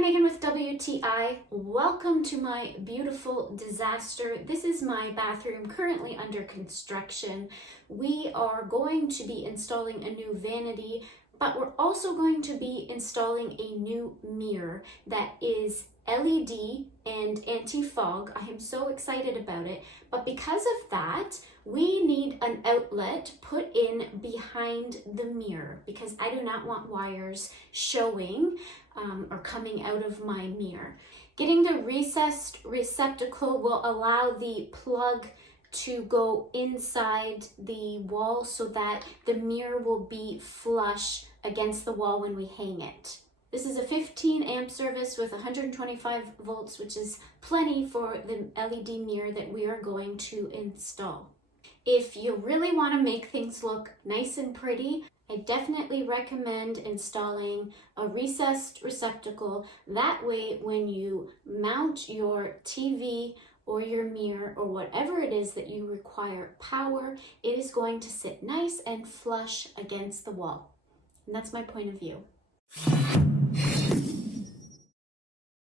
Megan with WTI. Welcome to my beautiful disaster. This is my bathroom currently under construction. We are going to be installing a new vanity, but we're also going to be installing a new mirror that is LED and anti-fog. I am so excited about it, but because of that, we need an outlet put in behind the mirror because I do not want wires showing or coming out of my mirror. Getting the recessed receptacle will allow the plug to go inside the wall so that the mirror will be flush against the wall when we hang it. This is a 15 amp service with 125 volts, which is plenty for the LED mirror that we are going to install. If you really want to make things look nice and pretty, I definitely recommend installing a recessed receptacle. That way, when you mount your TV or your mirror or whatever it is that you require power, it is going to sit nice and flush against the wall. And that's my point of view.